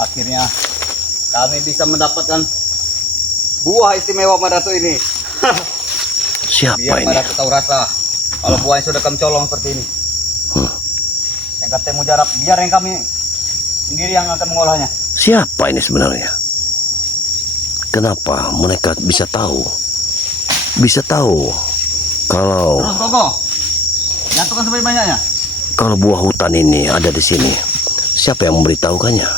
Akhirnya kami bisa mendapatkan buah istimewa Madatu ini. Siapa Biar ini? Madatu tahu rasa kalau buahnya sudah kami colong seperti ini. Yang katanya mujarab, biar yang kami sendiri yang akan mengolahnya. Siapa ini sebenarnya? Kenapa mereka bisa tahu? Bisa tahu kalau Terus Gogo, nyatukan sebanyak-banyaknya. kalau buah hutan ini ada di sini. Siapa yang memberitahukannya?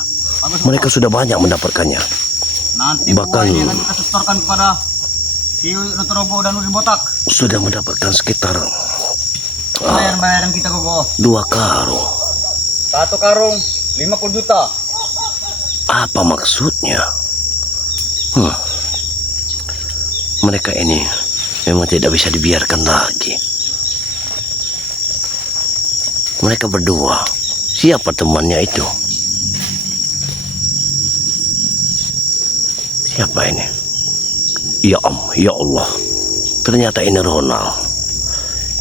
Bagus, Mereka sudah banyak mendapatkannya. Nanti bahkan- buahnya akan kita setorkan kepada Kiu Nutorogo dan Udin Botak. Sudah mendapatkan sekitar Bayaran kita Gogo. 2 karung. Satu karung 50 juta. Apa maksudnya? Mereka ini memang tidak bisa dibiarkan lagi. Mereka berdua. Siapa temannya itu? Siapa ini? Ya Allah. Ternyata ini Ronald.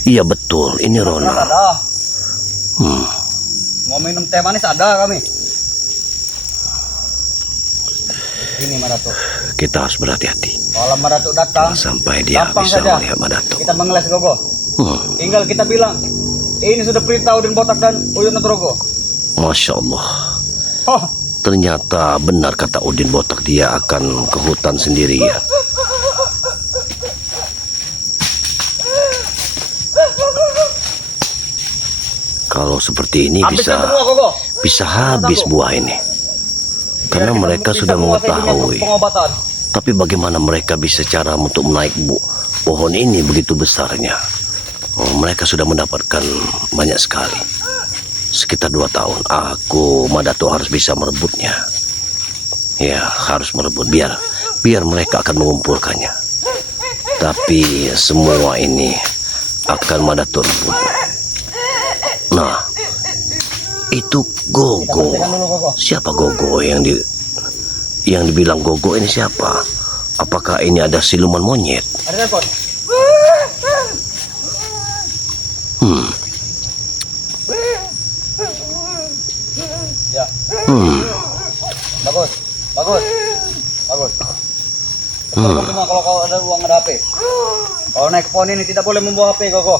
Iya betul, ini Ronald. Ada. Mau minum teh manis ada kami. Ini Madatu. Kita harus berhati-hati. Kalau Madatu datang, Sampai dia gampang bisa saja. melihat Madatu. Kita mengeles Gogo. Tinggal kita bilang, ini sudah perintah Udin Botak dan Uyun Nutorogo. Masya Allah. Oh, Ternyata benar kata Udin Botak, dia akan ke hutan sendirian. Kalau seperti ini habiskan semua Gogo. bisa habis buah ini. Karena Biar kita mereka bisa sudah menguasai dunia mengetahui. pengobatan. Tapi bagaimana mereka bisa cara untuk menaik pohon ini begitu besarnya? Mereka sudah mendapatkan banyak sekali. Sekitar 2 tahun. Aku, Madatu harus bisa merebutnya. Ya, harus merebut. Biar mereka akan mengumpulkannya. Tapi semua ini akan Madatu rebut. Nah, itu Gogo. Hentikan dulu Gogo. Siapa Gogo yang dibilang Gogo ini siapa? Apakah ini ada siluman monyet? Ada telepon. Ya. Bagus. Bagus semua kalau kau ada uang ada HP. Kalau naik pohon ini tidak boleh membawa HP Gogo.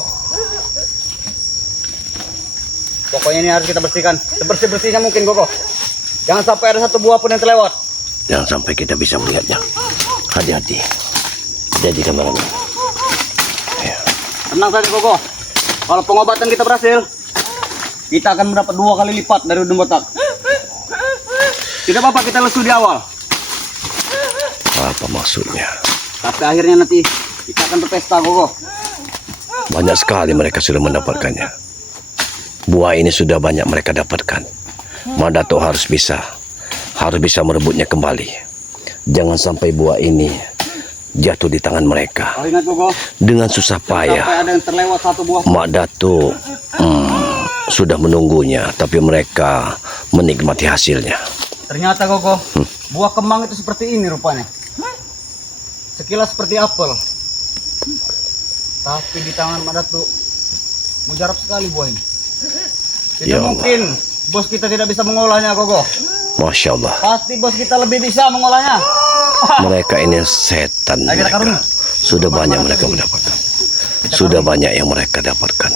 Pokoknya ini harus kita bersihkan sebersih-bersihnya mungkin Gogo. Jangan sampai ada satu buah pun yang terlewat. Jangan sampai kita bisa melihatnya. Hati-hati. Jadi kameramen. Ya. Tenang saja Gogo. Kalau pengobatan kita berhasil, kita akan mendapat 2 kali lipat dari Udin Botak. Tidak apa-apa kita lesu di awal. Apa maksudnya? Tapi akhirnya nanti kita akan berpesta Gogo. Banyak sekali mereka sudah mendapatkannya. Buah ini sudah banyak mereka dapatkan. Madatu harus bisa merebutnya kembali. Jangan sampai buah ini jatuh di tangan mereka. Kau ingat Gogo? Dengan susah payah. Sampai ada yang terlewat satu buah. Mak Datu sudah menunggunya, tapi mereka menikmati hasilnya. Ternyata Gogo, buah kembang itu seperti ini rupanya. Sekilas seperti apel. Tapi di tangan Madatu mujarab sekali buah ini. Tidak Ya Allah. mungkin bos kita tidak bisa mengolahnya Gogo. Masya Allah. Pasti bos kita lebih bisa mengolahnya. Mereka ini setan Ayo kita karung. mereka. Sudah banyak mereka mendapatkan. Sudah banyak yang mereka dapatkan.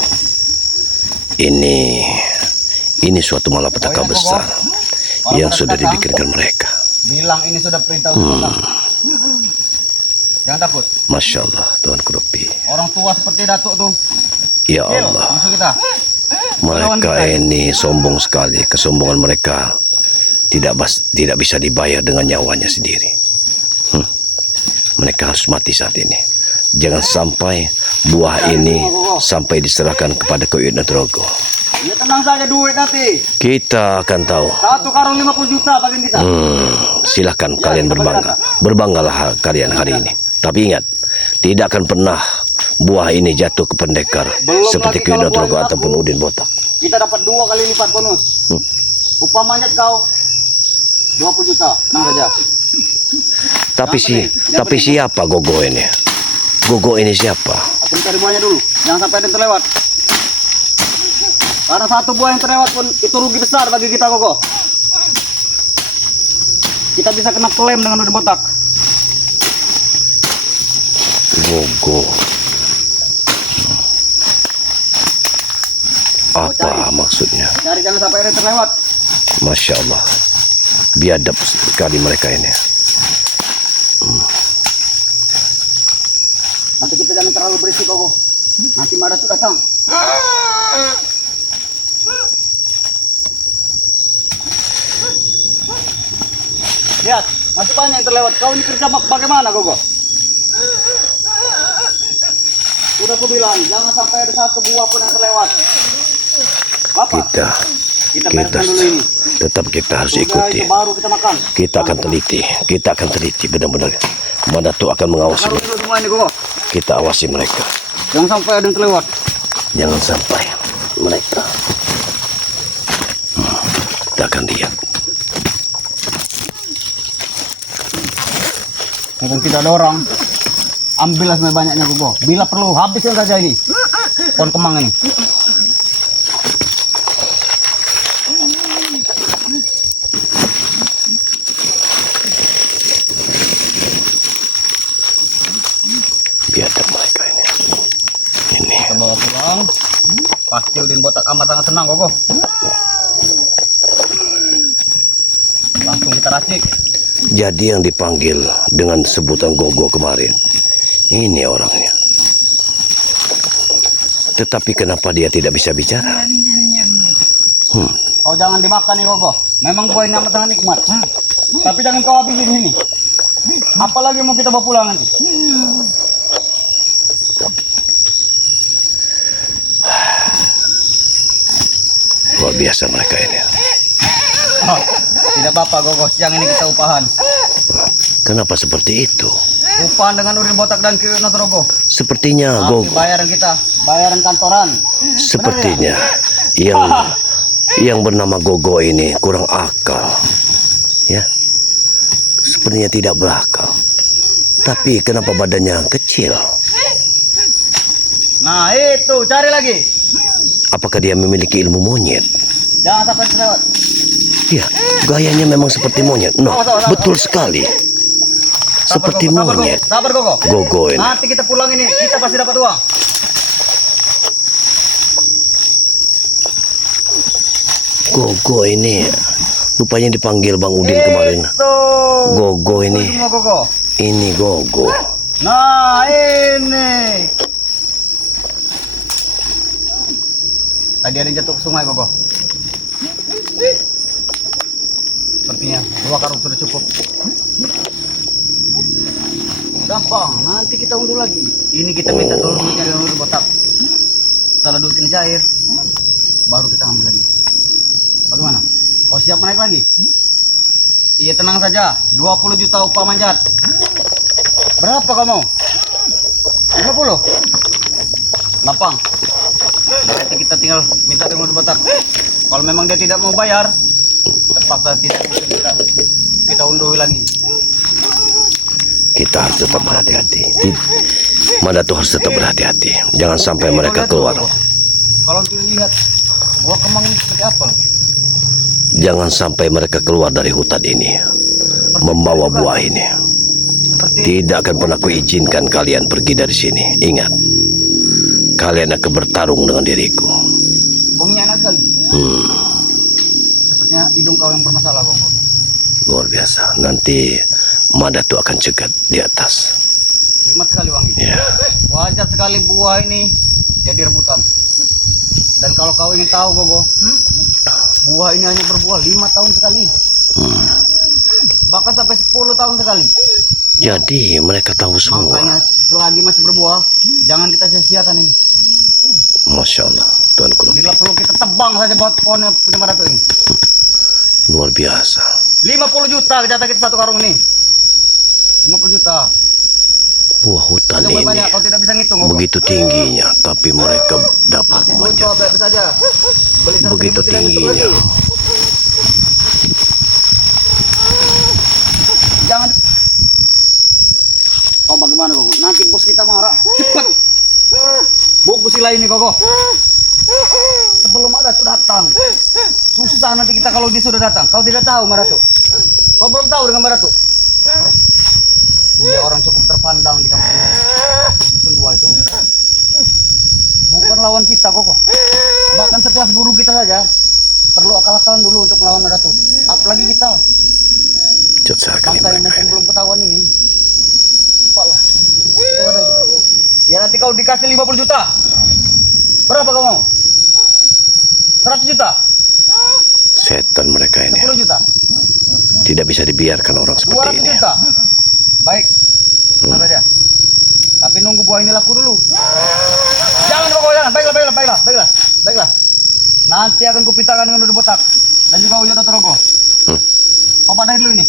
Ini suatu malapetaka Oh, iya, besar Gogo. yang Kalau sudah datang, dibikinkan mereka. bilang ini sudah perintah Udin Botak. Jangan takut. Masya Allah, Tuhan Kurupi. Orang tua seperti Datuk tuh. Ya Kecil, Allah, musuh kita. mereka ini sombong sekali. Kesombongan mereka tidak bisa dibayar dengan nyawanya sendiri. Mereka harus mati saat ini. Jangan sampai buah ini sampai diserahkan kepada Uyun Nutorogo. Ya tenang saja duit nanti. Kita akan tahu. Satu karung 50 juta bagian kita. Silahkan kalian berbangga. Berbanggalah kalian hari ini. Tapi ingat, tidak akan pernah buah ini jatuh ke pendekar Belum seperti lagi kalau Uyun Nutorogo buah ataupun jatuh. Udin Botak. Kita dapat 2 kali lipat bonus. Upamanya kau 20 juta. Tenang saja. Tapi siapa Gogo ini? Gogo ini siapa? Aku cari buahnya dulu. Jangan sampai ada yang terlewat. Karena satu buah yang terlewat pun itu rugi besar bagi kita Gogo. kita bisa kena klaim dengan udah botak. Gogo. Apa maksudnya? Cari jangan sampai air terlewat. Masya Allah. Biadab sekali mereka ini. Nanti kita jangan terlalu berisik Gogo. Nanti Mada tuh datang. Lihat, masih banyak yang terlewat. Kau ini kerja bagaimana Gogo? Sudah aku bilang, jangan sampai ada satu buah pun yang terlewat. Bapak, kita bereskan dulu ini. Tetap kita harus Udah, ikuti. itu baru kita makan. Kita akan teliti benar-benar. Mandatu akan mengawasi. Taruh dulu semua ini Gogo. Kita awasi mereka. Jangan sampai ada yang terlewat. Jangan sampai mereka. Kita akan lihat. Kalau tidak ada orang, ambillah sebanyak-banyaknya Gogo. Bila perlu, habiskan saja ini. Pohon kemang ini. Biadab mereka ini. Ini. Kita bawa pulang. Pasti Udin Botak amat sangat senang Gogo. Langsung kita racik. Jadi yang dipanggil dengan sebutan Gogo kemarin, ini orangnya. Tetapi kenapa dia tidak bisa bicara? Kau jangan dimakan nih Gogo. Memang buah ini amat sangat nikmat. Tapi jangan kau habisin ini. Apalagi mau kita bawa pulang nanti. Luar biasa mereka ini. Oh, tidak apa-apa Gogo. Siang ini kita upahan. Kenapa seperti itu? Upahan dengan Udin Botak dan Kiwit Notorogo. Sepertinya Gogo. Gogo. Bayaran kita. Bayaran kantoran. Sepertinya yang bernama Gogo ini kurang akal. Ya. Sepertinya tidak berakal. Tapi kenapa badannya kecil? Nah itu, cari lagi. Apakah dia memiliki ilmu monyet? Jangan sampai terlewat. Ya, gayanya memang seperti monyet. No, betul sekali. Seperti monyet. Sabar Gogo. Gogo ini. Nanti kita pulang ini, kita pasti dapat uang. Gogo ini rupanya dipanggil Bang Udin kemarin. Itu. Gogo Itu ini. semua Gogo. Ini Gogo. Nah ini. Tadi ada yang jatuh ke sungai Gogo. Sepertinya 2 karung sudah cukup. Gampang, nanti kita unduh lagi. Ini kita minta dulu duitnya dari Udin Botak. Setelah duit ini cair, baru kita ambil lagi. Bagaimana? Kau siap naik lagi? Iya tenang saja, 20 juta upah manjat. Berapa kau mau? 50? Gampang. Berarti kita tinggal minta dengan Udin Botak. Kalau memang dia tidak mau bayar, terpaksa tidak kita unduh lagi. Kita harus tetap berhati-hati. Mandatu harus tetap berhati-hati. Jangan sampai mereka keluar. Kalau dilihat buah kemang ini seperti apa? Jangan sampai mereka keluar dari hutan ini membawa buah ini. Tidak akan pernah kuizinkan kalian pergi dari sini. Ingat, kalian akan bertarung dengan diriku. Bungnya enak sekali. Sepertinya hidung kau yang bermasalah, Gogo. Luar biasa. Nanti Mandatu akan cegat di atas. Nikmat sekali wangi. Ya. Wajar sekali buah ini jadi rebutan. Dan kalau kau ingin tahu, Gogo, buah ini hanya berbuah 5 tahun sekali. Bahkan sampai 10 tahun sekali. Jadi mereka tahu semua. Makanya selagi masih berbuah, jangan kita sia-siakan ini. Masya Allah, Tuanku. Bila perlu kita tebang saja buat pohonnya punya Mandatu ini. Luar biasa. 50 juta jatah kita satu karung ini. 50 juta. Buah hutan Itu ini banyak, kau tidak bisa ngitung, Gogo. begitu tingginya, tapi mereka dapat Nanti banyak. coba bebas saja. Beli 100.000 Begitu tidak hitung tingginya. lagi. Jangan. Kau bagaimana, Gogo? Nanti bos kita marah. Cepat. Bungkus sila ini, Gogo. Sebelum Mandatu datang. Susah nanti kita kalau dia sudah datang. Kau tidak tahu Mandatu. Kau belum tahu dengan Baratu? Dia orang cukup terpandang di kampung Dusun Dua itu. Bukan lawan kita, Koko. Bahkan sekelas guru kita saja perlu akal-akalan dulu untuk melawan Baratu. Apalagi kita. Cut sekali Bangsa yang mereka mumpung ini. belum ketahuan ini. Cepatlah. Coba gitu. Ya nanti kau dikasih 50 juta. Berapa kau mau? 100 juta? Setan mereka ini. 10 juta? Tidak bisa dibiarkan orang seperti 200 ini. juta? Baik. Tenang saja. Tapi nunggu buah ini laku dulu. Jangan kau jangan. Baiklah. Nanti akan kupintakan dengan Udu Botak dan juga Uyo Torogo. Kau pandai dulu ini.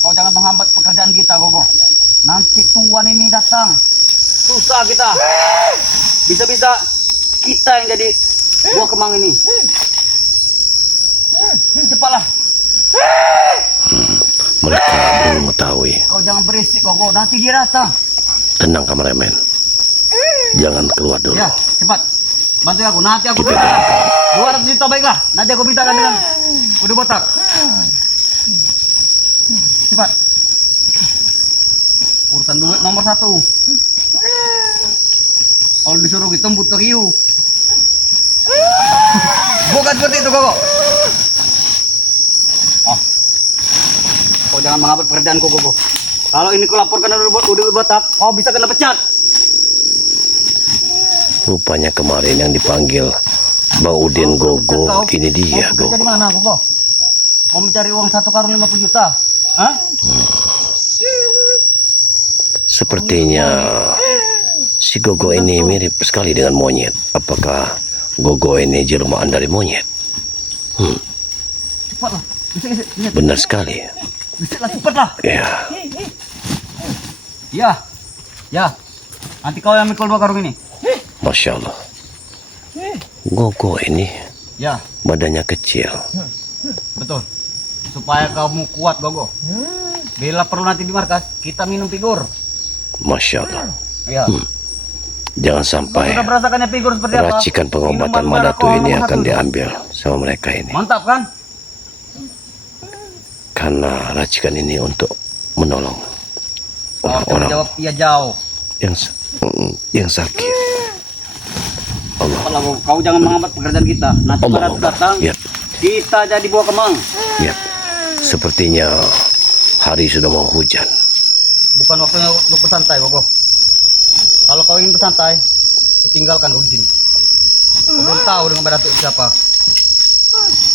Kau jangan menghambat pekerjaan kita, Gogo. Nanti tuan ini datang. Susah kita. Bisa-bisa kita yang jadi buah kemang ini. Cepatlah. Mereka belum mengetahui. Kau jangan berisik, Gogo. Nanti dia datang. Tenang kameramen. Jangan keluar dulu. Ya, cepat. Bantu aku. Nanti aku Kita minta 200 juta, baiklah. Nanti aku mintakan dengan Udu Botak. Cepat. Urusan duit nomor 1. Kalau disuruh gitu butuh riu. Bukan seperti itu, Koko. Oh. Kau jangan menghambat pekerjaanku, Koko. Kalau ini kau laporkan Udu Botak, kau bisa kena pecat. Rupanya kemarin yang dipanggil Bang Udin Gogo, ini dia Kau kerja di Gogo. mana, Koko? Mau mencari uang 1 karung 50 juta? Hah? Sepertinya si Gogo ini mirip sekali dengan monyet. Apakah Gogo ini jelmaan dari monyet? Cepatlah. Bisa. Benar sekali. Bisa cepatlah. Ya, Ya. Nanti kau yang mikul 2 karung ini. Masya Allah. Gogo ini Ya, badannya kecil. betul. Supaya kamu kuat, Gogo. Bila perlu nanti di markas, kita minum figur. Masya Allah. Ya. Jangan Kau sampai sudah merasakannya figur seperti apa? racikan pengobatan Minuman Madatu merah ini nomor akan 1. diambil sama mereka ini. Mantap kan? Karena racikan ini untuk menolong Kau coba orang-orang jawab iya jauh. yang sakit. Allah. Cepatlah, Gogo. Kau jangan menghambat pekerjaan kita. Nanti Allah pada Allah. datang, Lihat, kita jadi buah kemang. lihat. Sepertinya hari sudah mau hujan. Bukan waktunya untuk bersantai, Gogo. Kalau kau ingin bersantai, ku tinggalkan kau di sini. Kau belum tahu dengan Baratu siapa.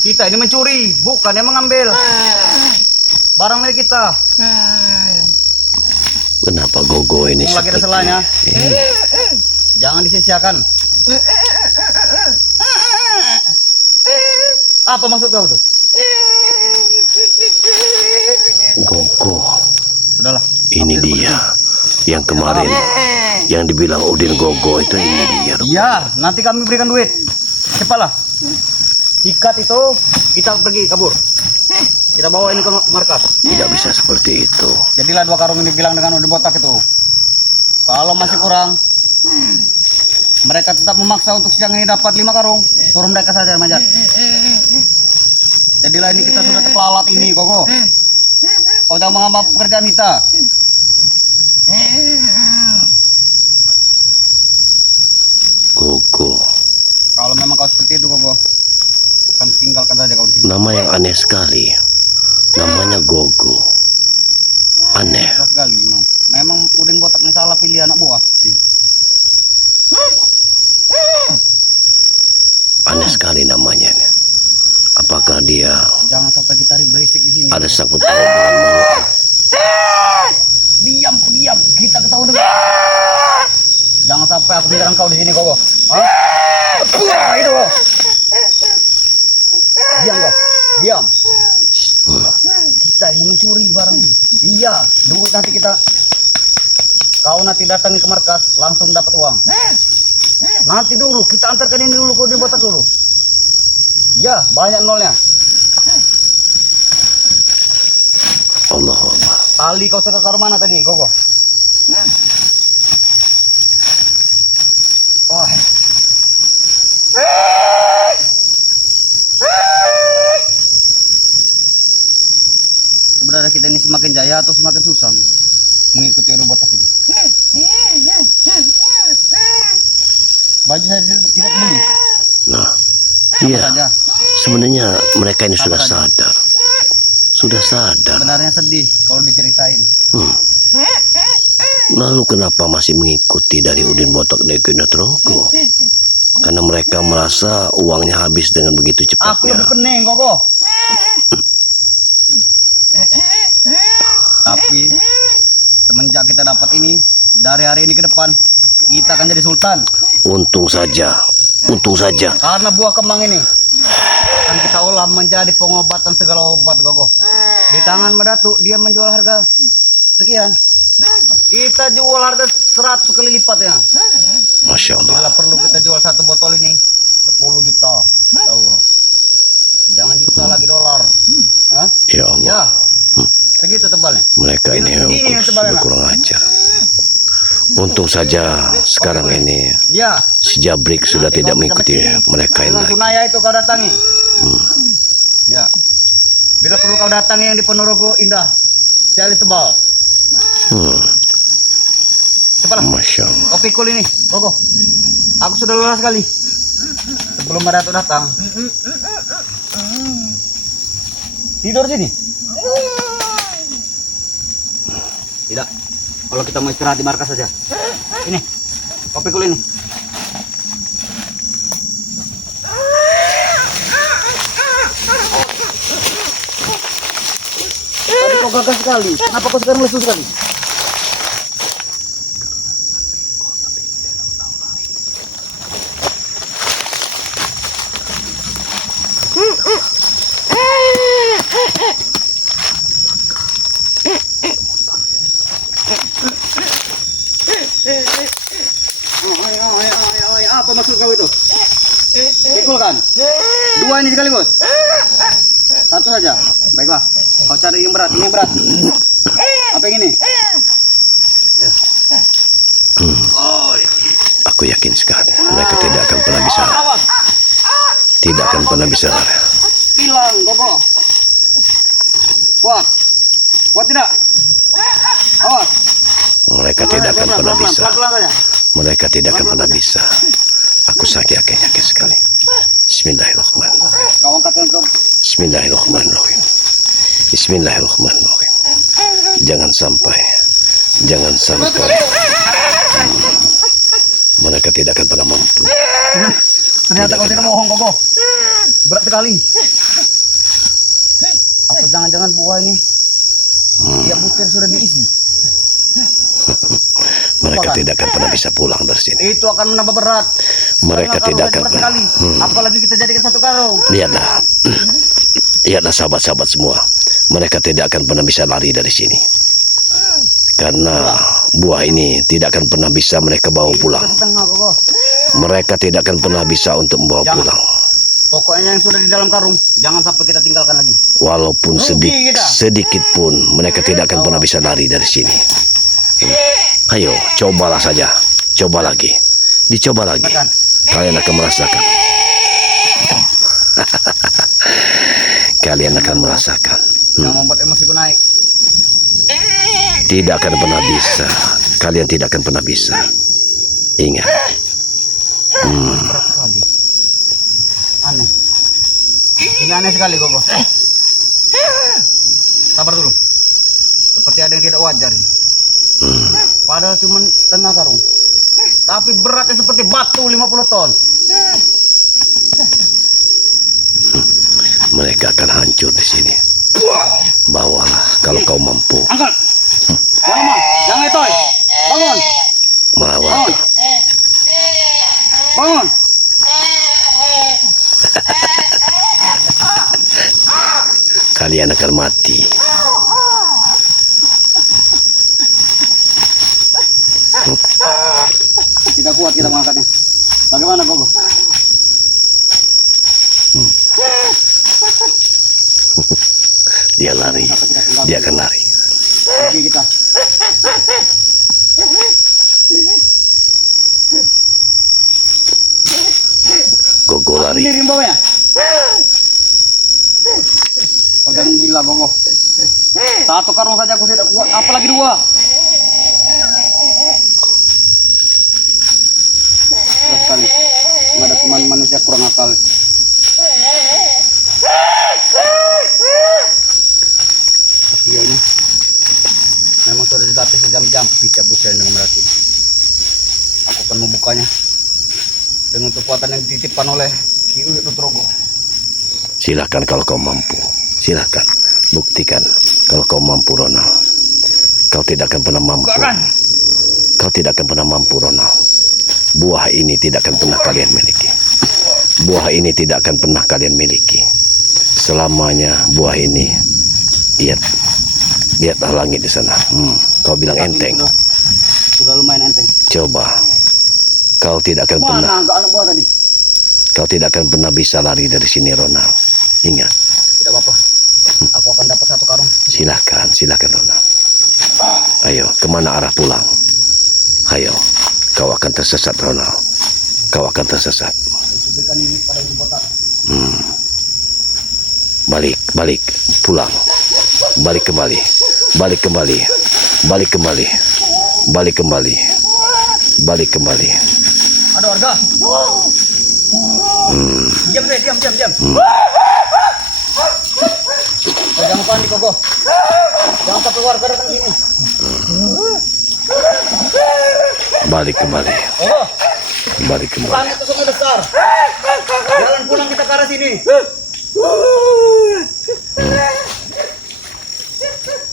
Kita ini mencuri, bukan yang mengambil barang milik kita. Kenapa Gogo ini Mumpung lagi ada selanya. ini? Jangan disia-siakan. Apa maksud kau tuh? Gogo, Sudahlah. ini dia yang kemarin yang dibilang Udin Gogo itu, ini dia. Iya, nanti kami berikan duit. Cepatlah. Ikat itu, kita pergi kabur. Kita bawa ini ke markas. Tidak bisa seperti itu. Jadilah 2 karung ini bilang dengan Udu Botak itu. Kalau masih kurang, mereka tetap memaksa untuk siang ini dapat 5 karung. Suruh mereka saja manjat. Jadilah ini kita sudah terpelalat ini, Koko. Kau jangan menghambat pekerjaan kita. Gogo, Kalau memang kau seperti itu, Koko, akan tinggalkan saja kau di sini. nama yang aneh sekali. Namanya Gogo. Aneh. Susah sekali memang. Memang Udin Botak ini salah pilih anak buah. Aneh sekali namanya. Apakah dia Jangan sampai kita berisik di sini. ada sangkut paut dengan makhluk? Diam. Kita ketahui dengan. Jangan sampai aku bilang kau di sini, Koko. Hah? Itu kau. Diam kau. Diam. Kita ini mencuri barang ini. Iya, duit nanti kita. Kau nanti datang ke markas, langsung dapat uang. Nanti dulu kita antarkan ini dulu, kau di Botak dulu. Iya, banyak nolnya. Allah Allah. Tali kau sudah taruh mana tadi, Koko? Oh. semakin jaya atau semakin susah gua mengikuti uru botak ini. Baju saya tidak beli. Nah, Sama iya. saja. Sebenarnya mereka ini sudah Sama saja. sadar. Sudah sadar. Sebenarnya sedih kalau diceritain. Hmm. Lalu kenapa masih mengikuti dari Udin Botak Negeri Trogo? Karena mereka merasa uangnya habis dengan begitu Aku lebih cepatnya. pening kok. Tapi semenjak kita dapat ini, dari hari ini ke depan kita akan jadi sultan. Untung saja. Untung saja. Karena buah kembang ini akan kita olah menjadi pengobatan segala obat, Gogo. Di tangan Madatu dia menjual harga sekian. Kita jual harga 100 kali lipatnya. Masya Allah. Bila perlu kita jual satu botol ini 10 juta. Tahu? Jangan juta lagi dolar. Hah? Ya Allah. Ya. Segitu tebalnya. Mereka ini Ini yang tebalnya, sudah Nak. kurang ajar. Untung saja sekarang ini Ya. si Jabrik sudah tidak mengikuti mereka ini Dengan lagi. Sunaya itu kau datangi. Hmm. Ya. Bila perlu kau datangi yang di Ponorogo Indah. Sialis tebal. Hmm. Cepatlah. Masya Allah. Kau pikul ini, Gogo. Aku sudah lelah sekali. Sebelum Madatu datang. Tidur sini. Tidak. Kalau kita mau istirahat di markas saja. Ini. Kau pikul ini. Tadi kau gagal sekali. Kenapa kau sekarang lesu sekali? Apa maksud kau itu? Pikul kan? Dua ini sekaligus? Satu saja. Baiklah. Kau cari yang berat. Ini yang berat. Apa yang ini? Aku yakin sekali mereka tidak akan pernah bisa. Awas. Tidak akan pernah bisa. Bilang, Gogo. Kuat. Kuat tidak? Awas. Mereka tidak akan pernah bisa. Pelan-pelan saja. Mereka tidak akan pernah bisa. Aku yakin sekali. Bismillahirrahmanirrahim. Kau angkatkan ke Bismillahirrahmanirrahim. Bismillahirrahmanirrahim. Jangan sampai. Mereka tidak akan pernah mampu. Ternyata kau tidak bohong, Gogo. Berat sekali. Atau jangan-jangan buah ini tiap butir sudah diisi. Mereka Bukan. tidak akan pernah bisa pulang dari sini. Itu akan menambah berat. Mereka Karena tidak karungnya akan berat sekali. Apalagi kita jadikan satu karung. Lihatlah. Lihatlah sahabat-sahabat semua. Mereka tidak akan pernah bisa lari dari sini. Karena buah ini tidak akan pernah bisa mereka bawa pulang. Setengah, Gogo. Mereka tidak akan pernah bisa untuk membawa Jangan. pulang. Pokoknya yang sudah di dalam karung jangan sampai kita tinggalkan lagi. Walaupun Rugi kita. sedikit pun mereka tidak akan pernah bisa lari dari sini. Ayo, cobalah saja. Coba lagi. Dicoba lagi. Makan. Kalian akan merasakan. Kalian akan merasakan. Yang membuat emosiku naik. Tidak akan pernah bisa. Kalian tidak akan pernah bisa. Ingat. Berat sekali. Aneh. Ini aneh sekali, Gogo. Sabar dulu. Seperti ada yang tidak wajar ini. Padahal cuma setengah karung. Tapi beratnya seperti batu 50 ton. Mereka akan hancur di sini. Bawalah kalau kau mampu. Angkat. Jangan, jangan etoy. Bangun. Bawa. Bangun. Bangun. Kalian akan mati. Tidak kuat kita mengangkatnya. Bagaimana, Gogo? Dia lari. Dia akan lari. Pergi kita. Gogo lari. Sendiri bawahnya. Oh, jangan gila, Gogo. Satu karung saja aku tidak kuat, apalagi dua. Betul sekali. Nggak ada teman manusia kurang akal. Tapi ya ini memang sudah dilatih sejam-jam dicabut saya dengan berarti. Aku akan membukanya dengan kekuatan yang dititipkan oleh Ki Uyut Nutrogo. Silakan kalau kau mampu. Silakan buktikan kalau kau mampu, Ronald. Kau tidak akan pernah mampu. Kau tidak akan pernah mampu, Ronald. Buah ini tidak akan pernah kalian miliki. Buah ini tidak akan pernah kalian miliki. Selamanya buah ini, lihatlah langit di sana. Kau bilang enteng. Sudah lumayan enteng. Coba. Kau tidak akan pernah. Mana enggak anak buah tadi? Kau tidak akan pernah bisa lari dari sini, Ronald. Ingat. Tidak apa-apa. Aku akan dapat satu karung. Silakan Ronald. Ayo, kemana arah pulang? Ayo, kau akan tersesat, Ronald. Kau akan tersesat. Berikan ini pada ibu botak. Balik, pulang. Balik kembali. Balik kembali. Balik kembali. Balik kembali. Balik kembali. Ada warga. Diam deh, diam. Jangan panik, Koko. Jangan sampai warga datang sini. Balik kembali. Oh, Balik kembali. sana itu sungai besar. Jalan pulang kita ke arah sini.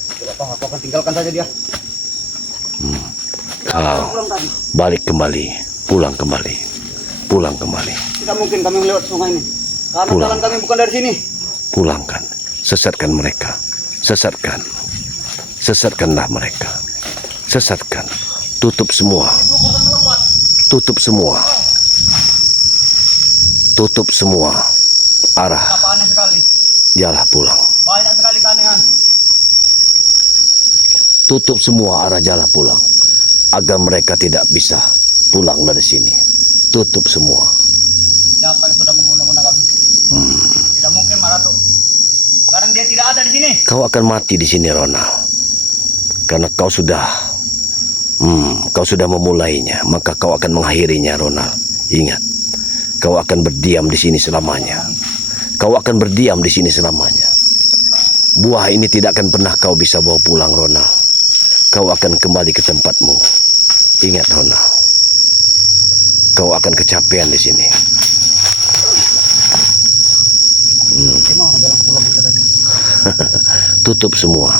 Tidak apa, aku akan tinggalkan saja dia. Kau Pulang tadi. balik kembali. Pulang kembali. Pulang kembali. Tidak mungkin kami melewati sungai ini. Karena Pulang. jalan kami bukan dari sini. Pulangkan. Sesatkan mereka. Sesatkan. Sesatkanlah mereka. Sesatkan. Tutup semua. Tutup semua. Tutup semua. Arah. Apa aneh sekali. Jalah pulang. Banyak sekali keanehan. Tutup semua arah jalah pulang. Agar mereka tidak bisa pulang dari sini. Tutup semua. Siapa yang sudah mengguna-guna kami? Tidak mungkin, Maratu. Sekarang dia tidak ada di sini. Kau akan mati di sini, Ronald. Karena kau sudah memulainya, maka kau akan mengakhirinya, Ronald. Ingat, kau akan berdiam di sini selamanya. Kau akan berdiam di sini selamanya. Buah ini tidak akan pernah kau bisa bawa pulang, Ronald. Kau akan kembali ke tempatmu. Ingat, Ronald. Kau akan kecapean di sini. Gimana jalan pulang kita tadi? Tutup semua.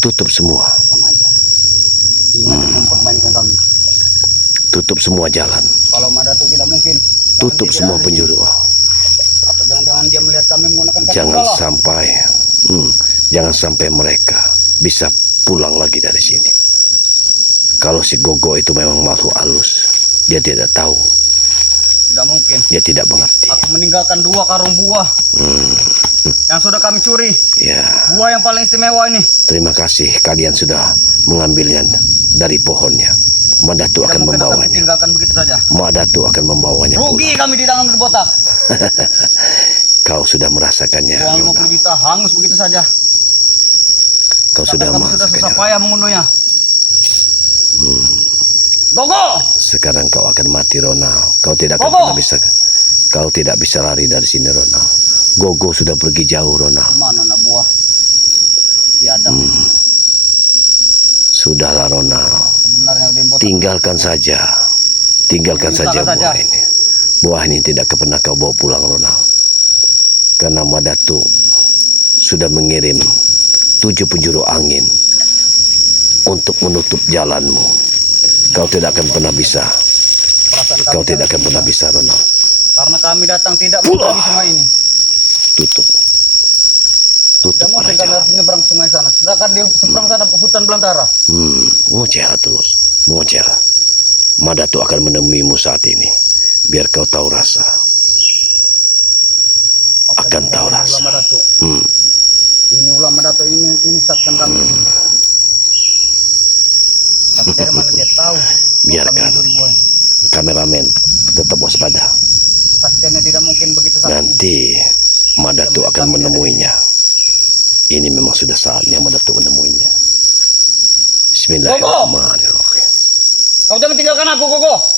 Tutup semua. Pulang aja. Gimana mempermainkan kami? Tutup semua jalan. Kalau Maratu tidak mungkin. Tutup Karena dia semua tidak ada di sini. penjuru. Atau jangan-jangan dia melihat kami menggunakan kaki Jangan bola. jangan sampai mereka bisa pulang lagi dari sini. Kalau si Gogo itu memang makhluk halus, dia tidak tahu, Tidak mungkin. dia tidak mengerti. Aku meninggalkan 2 karung buah yang sudah kami curi. Ya, Buah yang paling istimewa ini. terima kasih kalian sudah mengambilnya dari pohonnya. Madatu Tidak akan mungkin akan membawanya. tinggalkan begitu saja. Madatu akan membawanya pulang. Rugi kami di tangan berbotak. Kau sudah merasakannya. Uang Ronald. 50 juta hangus begitu saja. Kau sudah Kami sudah susah merasakannya. payah mengunduhnya. Gogo! Sekarang kau akan mati, Ronald. Kau tidak akan Gogo! pernah bisa. Kau tidak bisa lari dari sini, Ronald. Gogo sudah pergi jauh, Ronald. Mana nak buah? Biadab. Sudahlah, Ronald. Sebenarnya udah botak. Tinggalkan saja. Tinggalkan saja Tinggalkan buah saja. ini. Buah ini tidak pernah kau bawa pulang, Ronald. Karena Madatu sudah mengirim 7 penjuru angin untuk menutup jalanmu. Kau tidak akan pernah bisa. Perasaan kami Kau tidak akan dalam pernah sini. bisa, Ronald. Karena kami datang tidak melalui sungai ini. Tutup. Tutup Tidak mungkin arah kami jalan. harus menyeberang sungai sana. Sedangkan di seberang sana hutan belantara. Mengocehlah terus. Mengocehlah. Madatu akan menemuimu saat ini. Biar kau tahu rasa. Apa Akan yang tahu ini rasa. Ulama Datuk. Hmm. Ini ulama Datuk ini menyesatkan kami. Tapi dari mana dia tahu? bahwa Biarkan. kami mencuri buah ini? Kameramen tetap waspada. Kesaktiannya tidak mungkin begitu sakti. Nanti Madatu akan menemuinya. Ini memang sudah saatnya Datuk menemuinya. Bismillahirrahmanirrahim. Kau jangan tinggalkan aku, Koko.